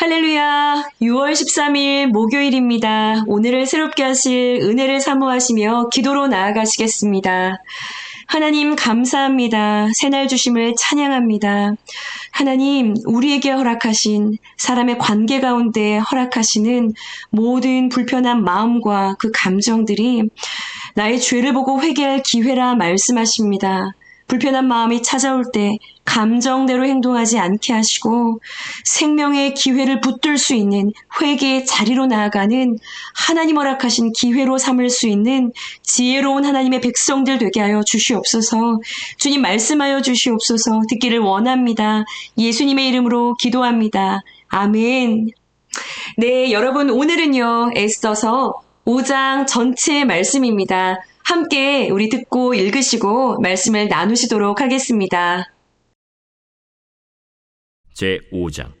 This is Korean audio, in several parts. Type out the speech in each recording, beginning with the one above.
할렐루야! 6월 13일 목요일입니다. 오늘을 새롭게 하실 은혜를 사모하시며 기도로 나아가시겠습니다. 하나님 감사합니다. 새날 주심을 찬양합니다. 하나님, 우리에게 허락하신 사람의 관계 가운데 허락하시는 모든 불편한 마음과 그 감정들이 나의 죄를 보고 회개할 기회라 말씀하십니다. 불편한 마음이 찾아올 때 감정대로 행동하지 않게 하시고 생명의 기회를 붙들 수 있는 회개의 자리로 나아가는 하나님 허락하신 기회로 삼을 수 있는 지혜로운 하나님의 백성들 되게 하여 주시옵소서. 주님 말씀하여 주시옵소서. 듣기를 원합니다. 예수님의 이름으로 기도합니다. 아멘. 네, 여러분 오늘은요 에스더서 5장 전체 말씀입니다. 함께 우리 듣고 읽으시고 말씀을 나누시도록 하겠습니다. 제5장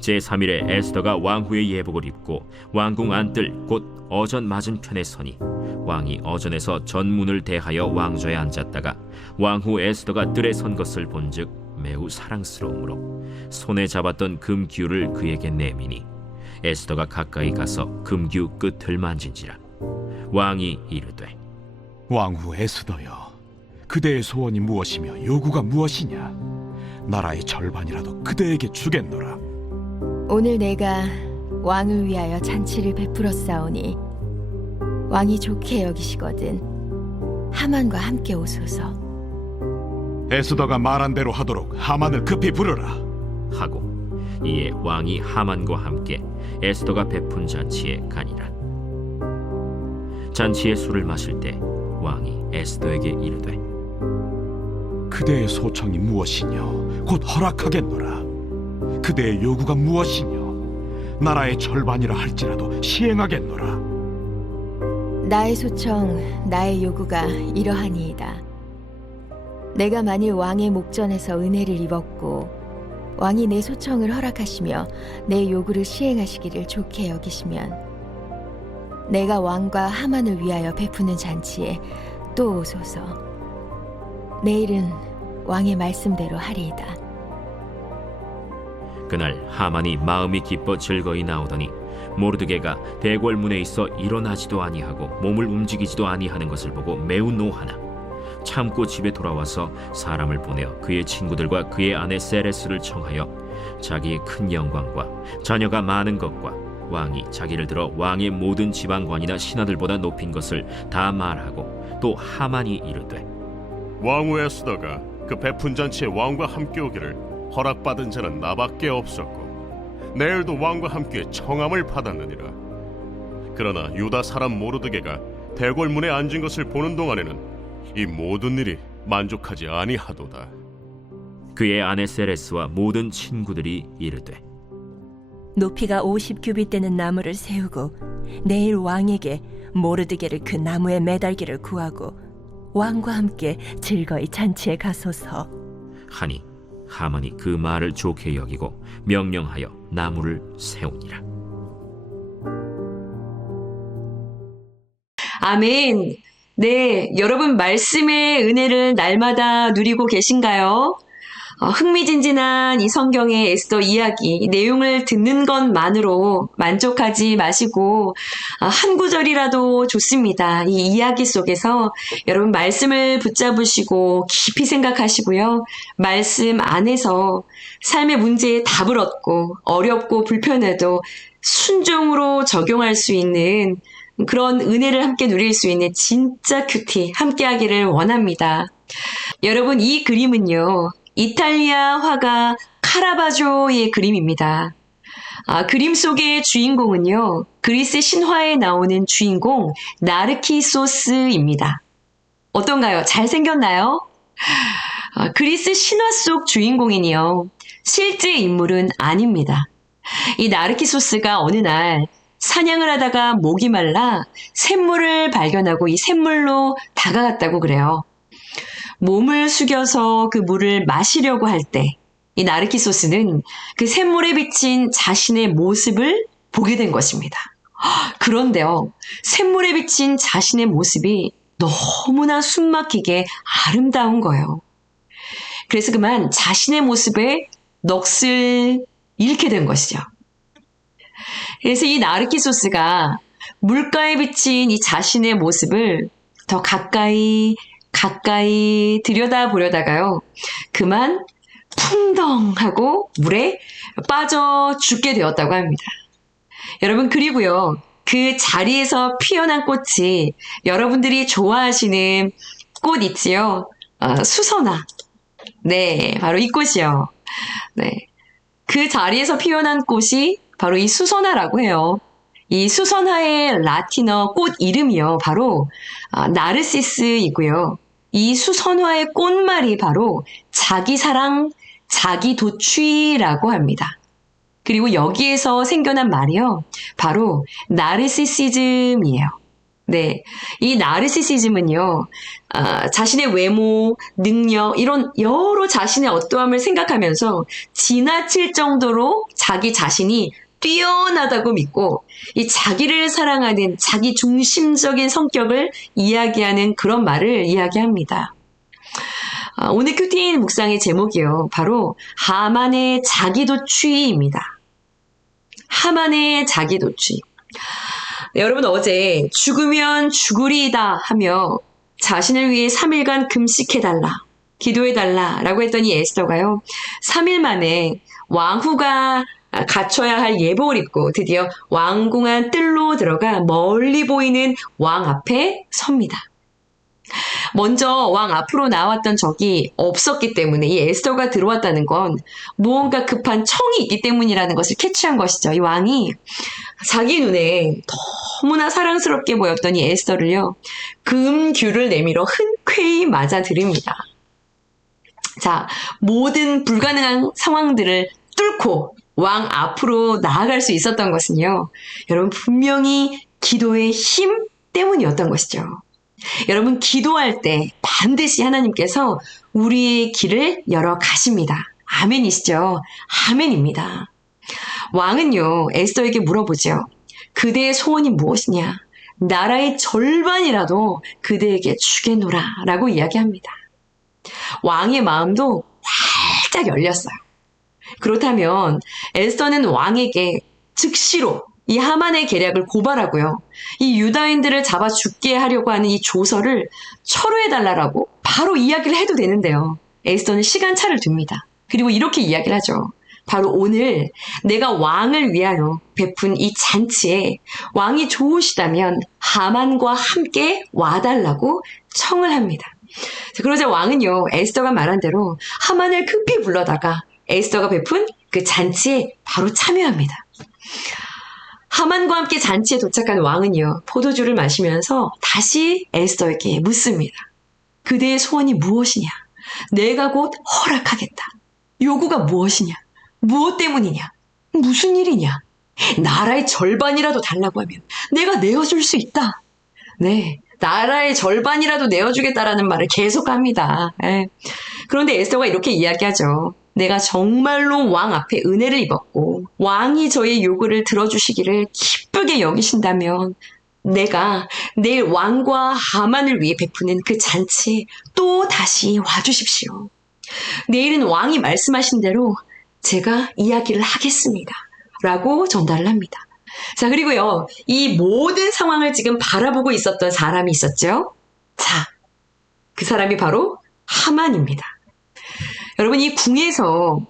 제3일에 에스더가 왕후의 예복을 입고 왕궁 안뜰 곧 어전 맞은편에 서니 왕이 어전에서 전문을 대하여 왕좌에 앉았다가 왕후 에스더가 뜰에 선 것을 본즉 매우 사랑스러우므로 손에 잡았던 금규를 그에게 내미니 에스더가 가까이 가서 금규 끝을 만진지라. 왕이 이르되 왕후 에스더여, 그대의 소원이 무엇이며 요구가 무엇이냐? 나라의 절반이라도 그대에게 주겠노라. 오늘 내가 왕을 위하여 잔치를 베풀었사오니 왕이 좋게 여기시거든 하만과 함께 오소서. 에스더가 말한 대로 하도록 하만을 급히 부르라. 하고 이에 왕이 하만과 함께 에스더가 베푼 잔치에 가니라. 잔치의 술을 마실 때 왕이 에스더에게 이르되 그대의 소청이 무엇이뇨? 곧 허락하겠노라. 그대의 요구가 무엇이뇨? 나라의 절반이라 할지라도 시행하겠노라. 나의 소청, 나의 요구가 이러하니이다. 내가 만일 왕의 목전에서 은혜를 입었고 왕이 내 소청을 허락하시며 내 요구를 시행하시기를 좋게 여기시면 내가 왕과 하만을 위하여 베푸는 잔치에 또 오소서. 내일은 왕의 말씀대로 하리이다. 그날 하만이 마음이 기뻐 즐거이 나오더니 모르드게가 대궐문에 있어 일어나지도 아니하고 몸을 움직이지도 아니하는 것을 보고 매우 노하나 참고 집에 돌아와서 사람을 보내어 그의 친구들과 그의 아내 세레스를 청하여 자기의 큰 영광과 자녀가 많은 것과 왕이 자기를 들어 왕의 모든 지방관이나 신하들보다 높인 것을 다 말하고 또 하만이 이르되 왕후 에스더가 그 베푼 잔치에 왕과 함께 오기를 허락받은 자는 나밖에 없었고 내일도 왕과 함께 청함을 받았느니라. 그러나 유다 사람 모르드게가 대궐문에 앉은 것을 보는 동안에는 이 모든 일이 만족하지 아니하도다. 그의 아내 세레스와 모든 친구들이 이르되 높이가 50규빗 되는 나무를 세우고 내일 왕에게 모르드게를 그 나무에 매달기를 구하고 왕과 함께 즐거이 잔치에 가소서 하니 하만이 그 말을 좋게 여기고 명령하여 나무를 세우니라. 아멘. 네, 여러분 말씀의 은혜를 날마다 누리고 계신가요? 흥미진진한 이 성경의 에스더 이야기, 내용을 듣는 것만으로 만족하지 마시고 한 구절이라도 좋습니다. 이 이야기 속에서 여러분 말씀을 붙잡으시고 깊이 생각하시고요. 말씀 안에서 삶의 문제에 답을 얻고 어렵고 불편해도 순종으로 적용할 수 있는 그런 은혜를 함께 누릴 수 있는 진짜 큐티 함께 하기를 원합니다. 여러분 이 그림은요. 이탈리아 화가 카라바조의 그림입니다. 그림 속의 주인공은요. 그리스 신화에 나오는 주인공 나르키소스입니다. 어떤가요? 잘생겼나요? 그리스 신화 속 주인공이니요. 실제 인물은 아닙니다. 이 나르키소스가 어느 날 사냥을 하다가 목이 말라 샘물을 발견하고 이 샘물로 다가갔다고 그래요. 몸을 숙여서 그 물을 마시려고 할 때 이 나르키소스는 그 샘물에 비친 자신의 모습을 보게 된 것입니다. 그런데요, 샘물에 비친 자신의 모습이 너무나 숨막히게 아름다운 거예요. 그래서 그만 자신의 모습에 넋을 잃게 된 것이죠. 그래서 이 나르키소스가 물가에 비친 이 자신의 모습을 더 가까이 들여다보려다가요. 그만 풍덩하고 물에 빠져 죽게 되었다고 합니다. 여러분, 그리고요. 그 자리에서 피어난 꽃이 여러분들이 좋아하시는 꽃 있지요? 수선화. 네, 바로 이 꽃이요. 네. 그 자리에서 피어난 꽃이 바로 이 수선화라고 해요. 이 수선화의 라틴어 꽃 이름이요. 바로 나르시스이고요. 이 수선화의 꽃말이 바로 자기 사랑, 자기 도취라고 합니다. 그리고 여기에서 생겨난 말이요. 바로 나르시시즘이에요. 네. 이 나르시시즘은요, 자신의 외모, 능력, 이런 여러 자신의 어떠함을 생각하면서 지나칠 정도로 자기 자신이 뛰어나다고 믿고 이 자기를 사랑하는 자기 중심적인 성격을 이야기하는 그런 말을 이야기합니다. 오늘 큐티인 묵상의 제목이요. 바로 하만의 자기도취입니다. 하만의 자기도취. 네, 여러분 어제 죽으면 죽으리이다 하며 자신을 위해 3일간 금식해달라, 기도해달라 라고 했더니 에스더가요. 3일 만에 왕후가 갖춰야 할 예복을 입고 드디어 왕궁안 뜰로 들어가 멀리 보이는 왕 앞에 섭니다. 먼저 왕 앞으로 나왔던 적이 없었기 때문에 이 에스더가 들어왔다는 건 무언가 급한 청이 있기 때문이라는 것을 캐치한 것이죠. 이 왕이 자기 눈에 너무나 사랑스럽게 보였던 이 에스더를요. 금규를 내밀어 흔쾌히 맞아들입니다. 자, 모든 불가능한 상황들을 뚫고 왕 앞으로 나아갈 수 있었던 것은요. 여러분 분명히 기도의 힘 때문이었던 것이죠. 여러분 기도할 때 반드시 하나님께서 우리의 길을 열어 가십니다. 아멘이시죠? 아멘입니다. 왕은요 에스더에게 물어보죠. 그대의 소원이 무엇이냐? 나라의 절반이라도 그대에게 주겠노라 라고 이야기합니다. 왕의 마음도 활짝 열렸어요. 그렇다면 에스더는 왕에게 즉시로 이 하만의 계략을 고발하고요. 이 유다인들을 잡아 죽게 하려고 하는 이 조서를 철회해달라고 바로 이야기를 해도 되는데요. 에스더는 시간차를 둡니다. 그리고 이렇게 이야기를 하죠. 바로 오늘 내가 왕을 위하여 베푼 이 잔치에 왕이 좋으시다면 하만과 함께 와달라고 청을 합니다. 그러자 왕은요, 에스더가 말한 대로 하만을 급히 불러다가 에스더가 베푼 그 잔치에 바로 참여합니다. 하만과 함께 잔치에 도착한 왕은요, 포도주를 마시면서 다시 에스더에게 묻습니다. 그대의 소원이 무엇이냐? 내가 곧 허락하겠다. 요구가 무엇이냐? 무엇 때문이냐? 무슨 일이냐? 나라의 절반이라도 달라고 하면 내가 내어줄 수 있다. 네, 나라의 절반이라도 내어주겠다라는 말을 계속합니다. 그런데 에스더가 이렇게 이야기하죠. 내가 정말로 왕 앞에 은혜를 입었고 왕이 저의 요구를 들어주시기를 기쁘게 여기신다면 내가 내일 왕과 하만을 위해 베푸는 그 잔치에 또 다시 와주십시오. 내일은 왕이 말씀하신 대로 제가 이야기를 하겠습니다. 라고 전달을 합니다. 자, 그리고요, 이 모든 상황을 지금 바라보고 있었던 사람이 있었죠. 자, 그 사람이 바로 하만입니다. 여러분, 이 궁에서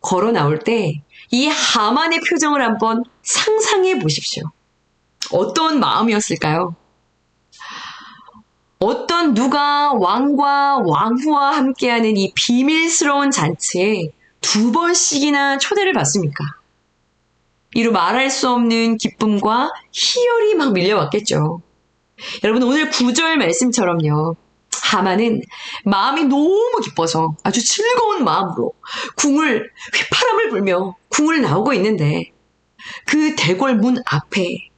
걸어 나올 때 이 하만의 표정을 한번 상상해 보십시오. 어떤 마음이었을까요? 어떤 누가 왕과 왕후와 함께하는 이 비밀스러운 잔치에 2번씩이나 초대를 받습니까? 이루 말할 수 없는 기쁨과 희열이 막 밀려왔겠죠. 여러분, 오늘 9절 말씀처럼요. 하만은 마음이 너무 기뻐서 아주 즐거운 마음으로 궁을 휘파람을 불며 궁을 나오고 있는데 그 대궐 문 앞에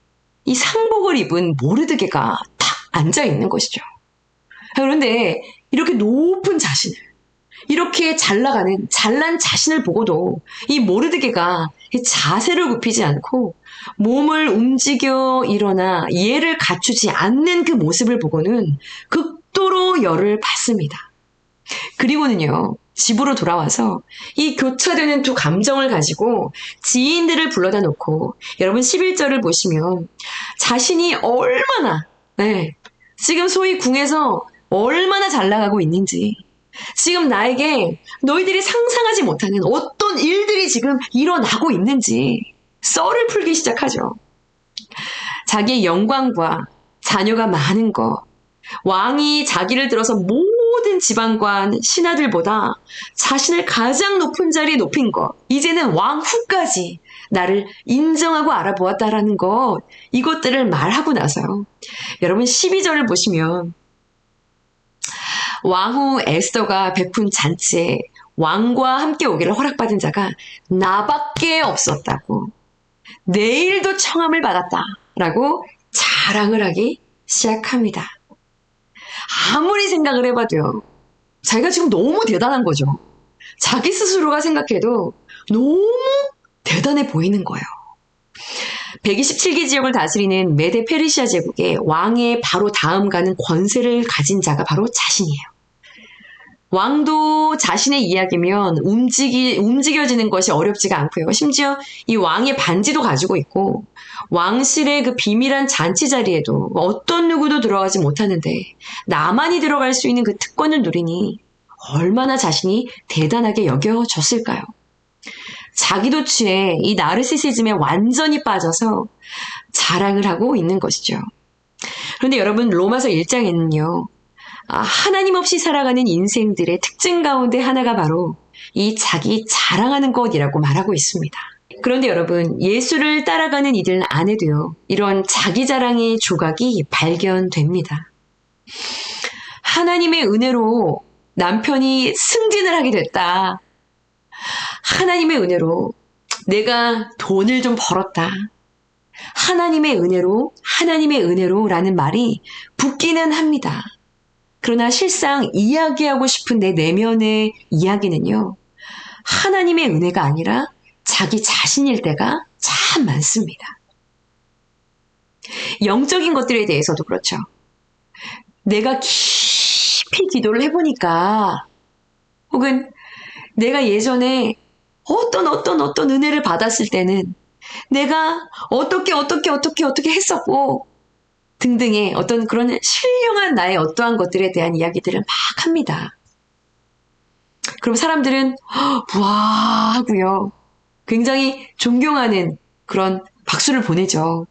이 상복을 입은 모르드게가 탁 앉아 있는 것이죠. 그런데 이렇게 높은 자신을, 이렇게 잘 나가는 잘난 자신을 보고도 이 모르드게가 자세를 굽히지 않고 몸을 움직여 일어나 예를 갖추지 않는 그 모습을 보고는 극도로 열을 받습니다. 그리고는요, 집으로 돌아와서 이 교차되는 두 감정을 가지고 지인들을 불러다 놓고 여러분 11절을 보시면 자신이 얼마나 지금 소위 궁에서 얼마나 잘 나가고 있는지, 지금 나에게 너희들이 상상하지 못하는 어떤 일들이 지금 일어나고 있는지 썰을 풀기 시작하죠. 자기의 영광과 자녀가 많은 것, 왕이 자기를 들어서 모든 지방관 신하들보다 자신을 가장 높은 자리에 높인 것, 이제는 왕후까지 나를 인정하고 알아보았다라는 것, 이것들을 말하고 나서요. 여러분 12절을 보시면 왕후 에스더가 베푼 잔치에 왕과 함께 오기를 허락받은 자가 나밖에 없었다고, 내일도 청함을 받았다라고 자랑을 하기 시작합니다. 아무리 생각을 해봐도요, 자기가 지금 너무 대단한 거죠. 자기 스스로가 생각해도 너무 대단해 보이는 거예요. 127개 지역을 다스리는 메데 페르시아 제국의 왕의 바로 다음 가는 권세를 가진 자가 바로 자신이에요. 왕도 자신의 이야기면 움직여지는 것이 어렵지가 않고요. 심지어 이 왕의 반지도 가지고 있고, 왕실의 그 비밀한 잔치 자리에도 어떤 누구도 들어가지 못하는데 나만이 들어갈 수 있는 그 특권을 누리니 얼마나 자신이 대단하게 여겨졌을까요? 자기도취에 이 나르시시즘에 완전히 빠져서 자랑을 하고 있는 것이죠. 그런데 여러분, 로마서 1장에는요, 하나님 없이 살아가는 인생들의 특징 가운데 하나가 바로 이 자기 자랑하는 것이라고 말하고 있습니다. 그런데 여러분, 예수를 따라가는 이들 안에도요, 이런 자기 자랑의 조각이 발견됩니다. 하나님의 은혜로 남편이 승진을 하게 됐다. 하나님의 은혜로 내가 돈을 좀 벌었다. 하나님의 은혜로 라는 말이 붙기는 합니다. 그러나 실상 이야기하고 싶은 내 내면의 이야기는요, 하나님의 은혜가 아니라 자기 자신일 때가 참 많습니다. 영적인 것들에 대해서도 그렇죠. 내가 깊이 기도를 해보니까, 혹은 내가 예전에 어떤 은혜를 받았을 때는 내가 어떻게 했었고 등등의 어떤 그런 신령한 나의 어떠한 것들에 대한 이야기들을 막 합니다. 그럼 사람들은 우와 하고요, 굉장히 존경하는 그런 박수를 보내죠.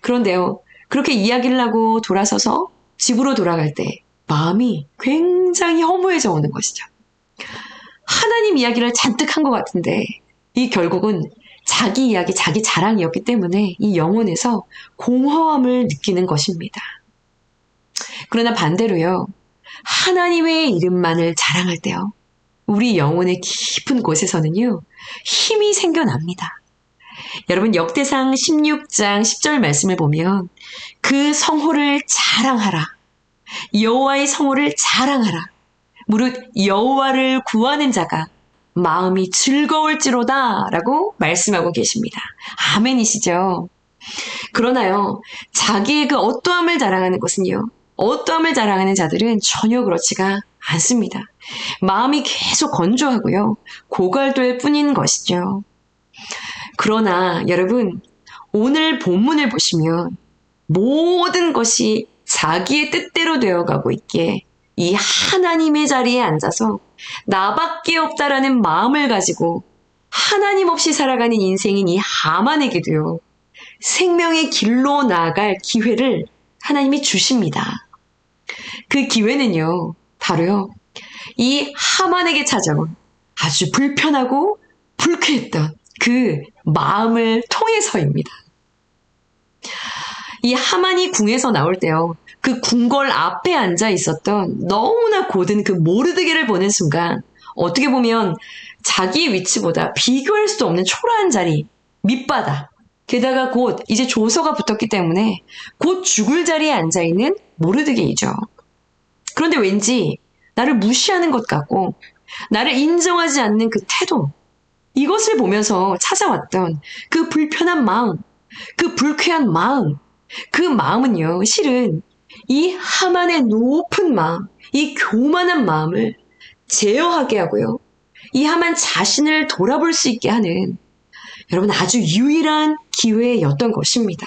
그런데요, 그렇게 이야기를 하고 돌아서서 집으로 돌아갈 때 마음이 굉장히 허무해져 오는 것이죠. 하나님 이야기를 잔뜩 한 것 같은데 이 결국은 자기 이야기, 자기 자랑이었기 때문에 이 영혼에서 공허함을 느끼는 것입니다. 그러나 반대로요, 하나님의 이름만을 자랑할 때요, 우리 영혼의 깊은 곳에서는요, 힘이 생겨납니다. 여러분, 역대상 16장 10절 말씀을 보면 그 성호를 자랑하라. 여호와의 성호를 자랑하라. 무릇 여호와를 구하는 자가 마음이 즐거울지로다 라고 말씀하고 계십니다. 아멘이시죠? 그러나요, 자기의 그 어떠함을 자랑하는 것은요, 어떠함을 자랑하는 자들은 전혀 그렇지가 않습니다. 마음이 계속 건조하고요, 고갈될 뿐인 것이죠. 그러나 여러분, 오늘 본문을 보시면 모든 것이 자기의 뜻대로 되어가고 있기에 이 하나님의 자리에 앉아서 나밖에 없다라는 마음을 가지고 하나님 없이 살아가는 인생인 이 하만에게도요, 생명의 길로 나아갈 기회를 하나님이 주십니다. 그 기회는요, 바로요, 이 하만에게 찾아온 아주 불편하고 불쾌했던 그 마음을 통해서입니다. 이 하만이 궁에서 나올 때요, 그 궁궐 앞에 앉아 있었던 너무나 고든 그 모르드게를 보는 순간 어떻게 보면 자기 위치보다 비교할 수도 없는 초라한 자리, 밑바닥, 게다가 곧 이제 조서가 붙었기 때문에 곧 죽을 자리에 앉아있는 모르드게이죠. 그런데 왠지 나를 무시하는 것 같고 나를 인정하지 않는 그 태도, 이것을 보면서 찾아왔던 그 불편한 마음, 그 불쾌한 마음, 그 마음은요, 실은 이 하만의 높은 마음, 이 교만한 마음을 제어하게 하고요. 이 하만 자신을 돌아볼 수 있게 하는 여러분 아주 유일한 기회였던 것입니다.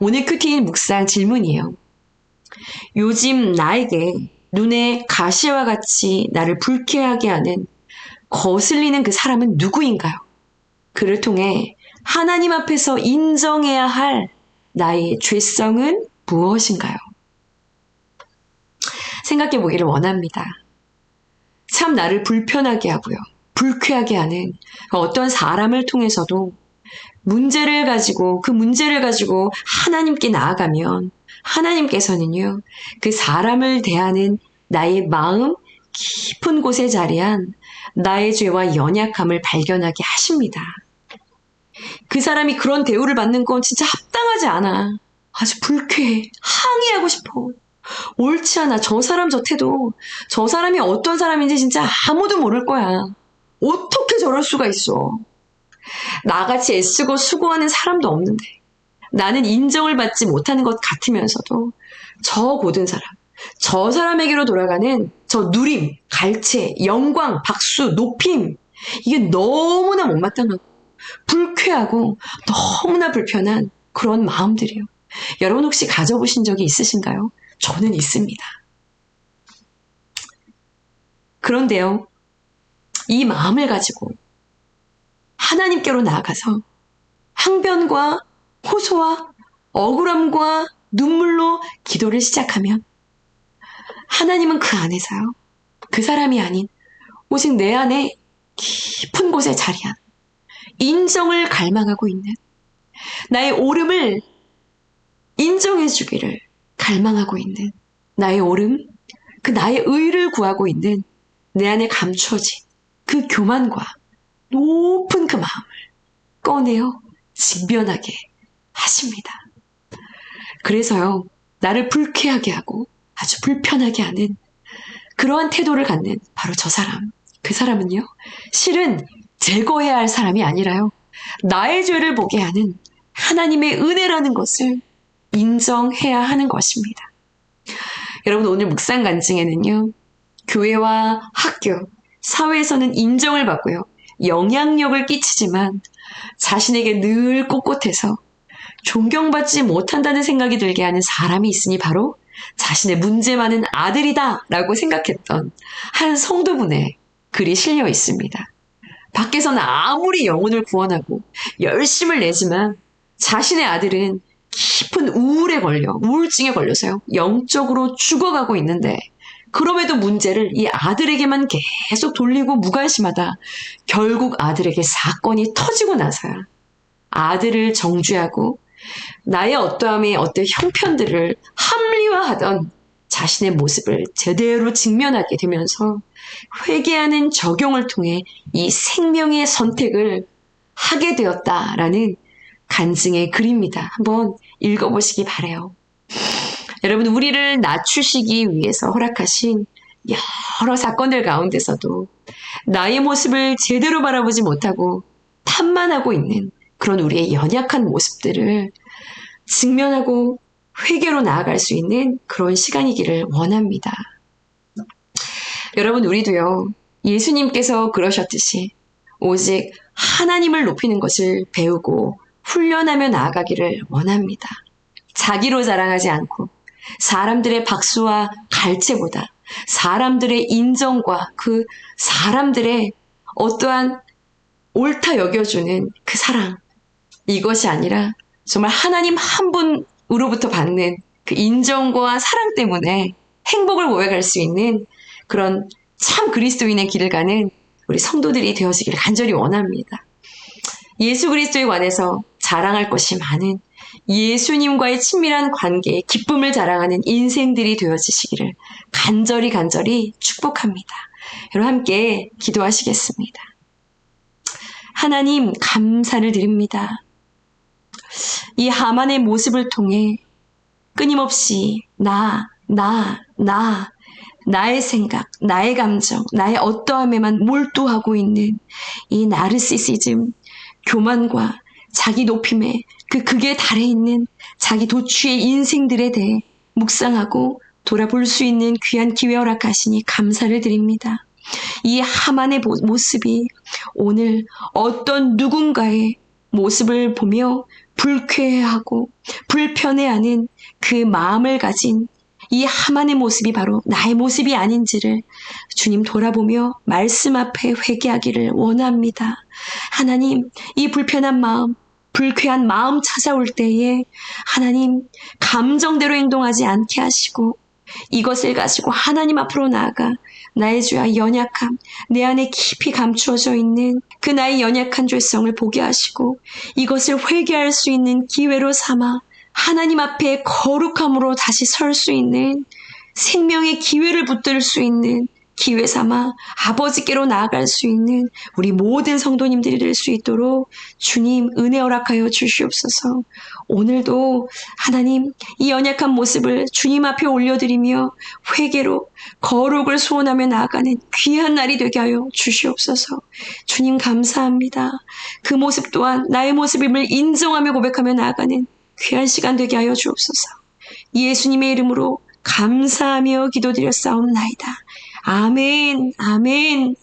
오늘 큐티인 묵상 질문이에요. 요즘 나에게 눈에 가시와 같이 나를 불쾌하게 하는 거슬리는 그 사람은 누구인가요? 그를 통해 하나님 앞에서 인정해야 할 나의 죄성은 무엇인가요? 생각해 보기를 원합니다. 참 나를 불편하게 하고요. 불쾌하게 하는 어떤 사람을 통해서도 문제를 가지고 그 문제를 가지고 하나님께 나아가면 하나님께서는요. 그 사람을 대하는 나의 마음 깊은 곳에 자리한 나의 죄와 연약함을 발견하게 하십니다. 그 사람이 그런 대우를 받는 건 진짜 합당하지 않아. 아주 불쾌해. 항의하고 싶어. 옳지 않아. 저 사람 저 태도. 저 사람이 어떤 사람인지 진짜 아무도 모를 거야. 어떻게 저럴 수가 있어. 나같이 애쓰고 수고하는 사람도 없는데 나는 인정을 받지 못하는 것 같으면서도 저 고든 사람, 저 사람에게로 돌아가는 저 누림, 갈채, 영광, 박수, 높임 이게 너무나 못마땅하고 불쾌하고 너무나 불편한 그런 마음들이요. 여러분 혹시 가져보신 적이 있으신가요? 저는 있습니다. 그런데요, 이 마음을 가지고 하나님께로 나아가서 항변과 호소와 억울함과 눈물로 기도를 시작하면 하나님은 그 안에서요. 그 사람이 아닌 오직 내 안에 깊은 곳에 자리한 인정을 갈망하고 있는 나의 옳음을 인정해 주기를 갈망하고 있는 나의 옳음, 그 나의 의를 구하고 있는 내 안에 감추어진 그 교만과 높은 그 마음을 꺼내어 직면하게 하십니다. 그래서요, 나를 불쾌하게 하고 아주 불편하게 하는 그러한 태도를 갖는 바로 저 사람, 그 사람은요, 실은 제거해야 할 사람이 아니라요, 나의 죄를 보게 하는 하나님의 은혜라는 것을 인정해야 하는 것입니다. 여러분 오늘 묵상 간증에는요, 교회와 학교, 사회에서는 인정을 받고요, 영향력을 끼치지만 자신에게 늘 꼿꼿해서 존경받지 못한다는 생각이 들게 하는 사람이 있으니 바로 자신의 문제 많은 아들이다 라고 생각했던 한 성도분의 글이 실려 있습니다. 밖에서는 아무리 영혼을 구원하고 열심을 내지만 자신의 아들은 깊은 우울증에 걸려서요. 영적으로 죽어가고 있는데 그럼에도 문제를 이 아들에게만 계속 돌리고 무관심하다. 결국 아들에게 사건이 터지고 나서야 아들을 정죄하고 나의 어떠함의 어떤 형편들을 합리화하던 자신의 모습을 제대로 직면하게 되면서 회개하는 적용을 통해 이 생명의 선택을 하게 되었다라는 간증의 글입니다. 한번 읽어보시기 바라요. 여러분 우리를 낮추시기 위해서 허락하신 여러 사건들 가운데서도 나의 모습을 제대로 바라보지 못하고 탓만하고 있는 그런 우리의 연약한 모습들을 직면하고 회개로 나아갈 수 있는 그런 시간이기를 원합니다. 여러분 우리도요, 예수님께서 그러셨듯이 오직 하나님을 높이는 것을 배우고 훈련하며 나아가기를 원합니다. 자기로 자랑하지 않고 사람들의 박수와 갈채보다 사람들의 인정과 그 사람들의 어떠한 옳다 여겨주는 그 사랑, 이것이 아니라 정말 하나님 한 분으로부터 받는 그 인정과 사랑 때문에 행복을 모여갈 수 있는 그런 참 그리스도인의 길을 가는 우리 성도들이 되어지기를 간절히 원합니다. 예수 그리스도에 관해서 자랑할 것이 많은 예수님과의 친밀한 관계에 기쁨을 자랑하는 인생들이 되어지시기를 간절히 축복합니다. 여러분 함께 기도하시겠습니다. 하나님 감사를 드립니다. 이 하만의 모습을 통해 끊임없이 나의 생각, 나의 감정, 나의 어떠함에만 몰두하고 있는 이 나르시시즘, 교만과 자기 높임에 그 극에 달해 있는 자기 도취의 인생들에 대해 묵상하고 돌아볼 수 있는 귀한 기회 허락하시니 감사를 드립니다. 이 하만의 모습이 오늘 어떤 누군가의 모습을 보며 불쾌해하고 불편해하는 그 마음을 가진 이 하만의 모습이 바로 나의 모습이 아닌지를 주님 돌아보며 말씀 앞에 회개하기를 원합니다. 하나님, 이 불편한 마음, 불쾌한 마음 찾아올 때에 하나님 감정대로 행동하지 않게 하시고 이것을 가지고 하나님 앞으로 나아가 나의 죄와 연약함, 내 안에 깊이 감추어져 있는 그 나의 연약한 죄성을 보게 하시고 이것을 회개할 수 있는 기회로 삼아 하나님 앞에 거룩함으로 다시 설 수 있는 생명의 기회를 붙들 수 있는 기회 삼아 아버지께로 나아갈 수 있는 우리 모든 성도님들이 될 수 있도록 주님 은혜 허락하여 주시옵소서. 오늘도 하나님 이 연약한 모습을 주님 앞에 올려드리며 회개로 거룩을 소원하며 나아가는 귀한 날이 되게 하여 주시옵소서. 주님 감사합니다. 그 모습 또한 나의 모습임을 인정하며 고백하며 나아가는 귀한 시간 되게 하여 주옵소서. 예수님의 이름으로 감사하며 기도드렸사옵나이다. 아멘, 아멘,